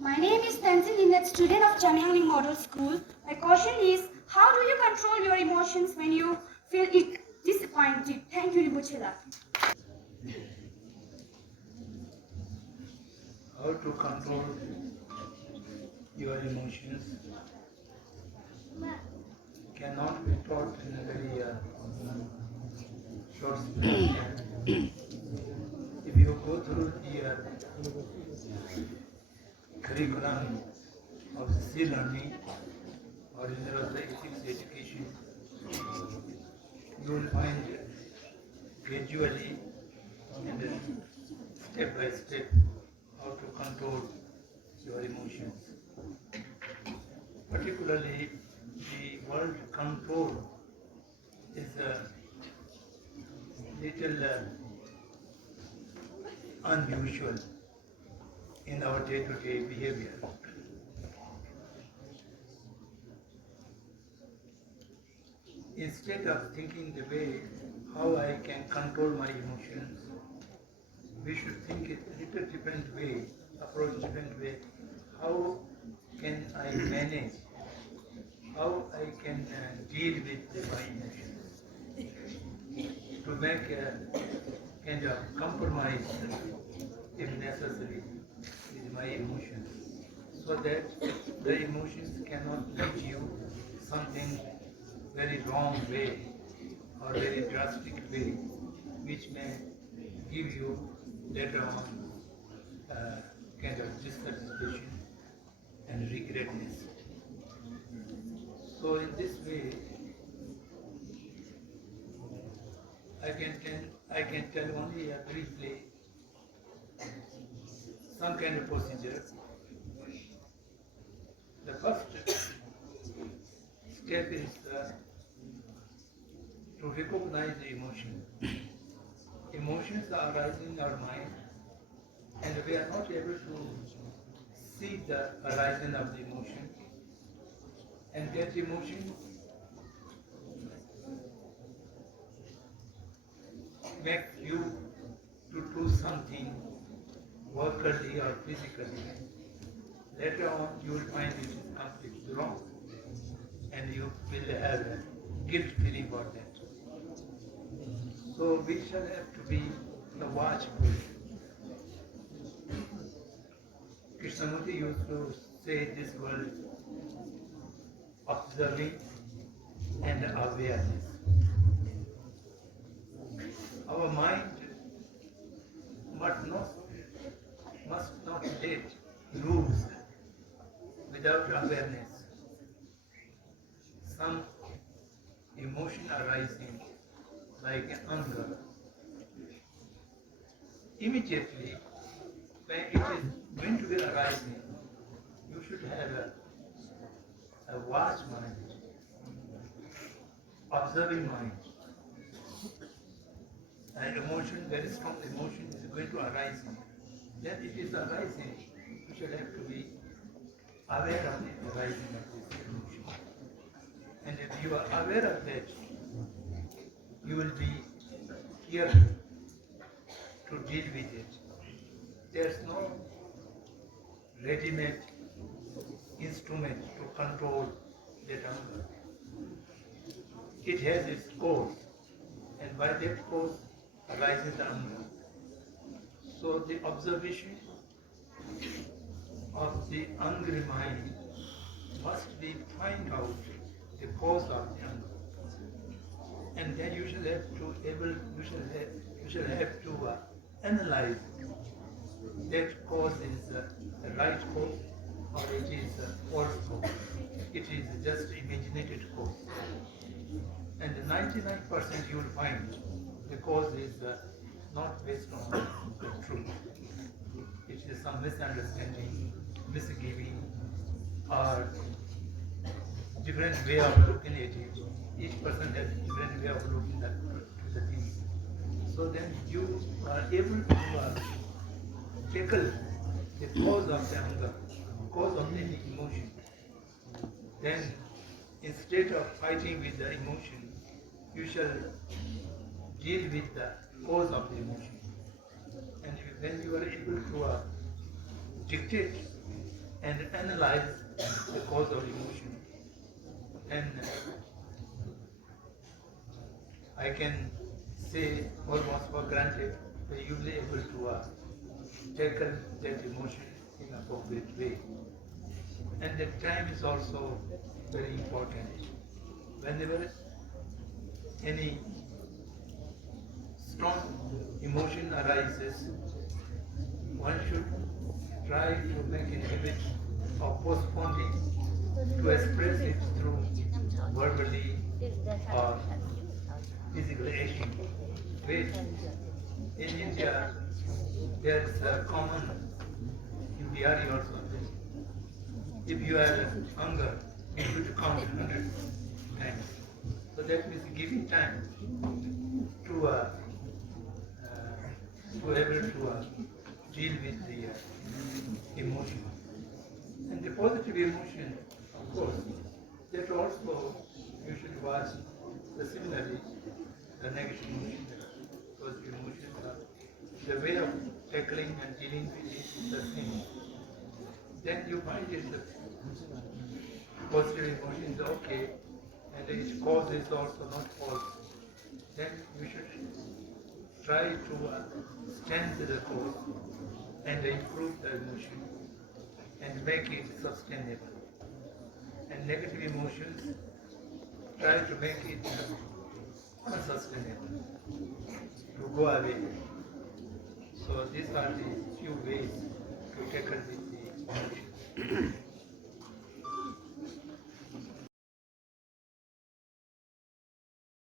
My name is Stanzin, a student of Jamyangling Model School. My question is, how do you control your emotions when you feel disappointed? Thank you, Ribuchela. How to control your emotions cannot be taught in a very short span of time. If you go through the curriculum of the C learning or in the ethics education, you will find gradually and step by step how to control your emotions. Particularly, the word control is a little unusual in our day-to-day behavior. Instead of thinking the way how I can control my emotions, we should think it a little different way, approach different way. How can I manage? How I can deal with my emotions? To make a kind of compromise, if necessary, with my emotions, so that the emotions cannot lead you something very wrong way or very drastic way, which may give you later on kind of dissatisfaction and regretness. So in this way, I can tell only briefly some kind of procedure. The first step is to recognize the emotion. Emotions are arising in our mind, and we are not able to see the horizon of the emotion, and that emotion make you to do something vocally or physically. Later on, you will find it is completely wrong, and you will have a guilt feeling about that. So we shall have to be watchful. Krishnamurti used to say this word observing and awareness. Our mind must not let loose without awareness. Some emotion arising like anger. Immediately when it is going to be arising, you should have a watch mind, observing mind. An emotion, very strong emotion is going to arise. Then it is arising. You should have to be aware of the arising of this emotion. And if you are aware of that, you will be careful to deal with it. There's no ready-made instrument to control that anger. It has its course, and by that course arises the anger. So the observation of the angry mind must be find out the cause of the anger, and then you shall have to analyze that cause is the right cause or it is a false cause. It is just imaginated cause, and 99% you will find the cause is not based on the truth. It is some misunderstanding, misgiving, or different way of looking at it. Each person has different way of looking to the things. So then you are able to tackle the cause of the anger, cause of any emotion. Then instead of fighting with the emotion, you shall deal with the cause of the emotion. And when you are able to dictate and analyze the cause of emotion. And I can say almost for granted that you'll be able to tackle that emotion in an appropriate way. And the time is also very important. Whenever any strong emotion arises, one should try to make a habit of postponing to express it through verbally or physical action. Wait, in India, there's a common UDRE also. If you are hunger, you should count 100 times. So that means giving time to able to deal with the emotion. And the positive emotion, of course, that also you should watch the similarly the negative emotion, positive emotions are the way of tackling and dealing with it is the same. Then you find it the positive emotion is okay and its cause is also not false. Then you should try to strengthen the cause and improve the emotion and make it sustainable. And negative emotions, try to make it unsustainable, to go away. So these are the few ways to tackle with the emotion.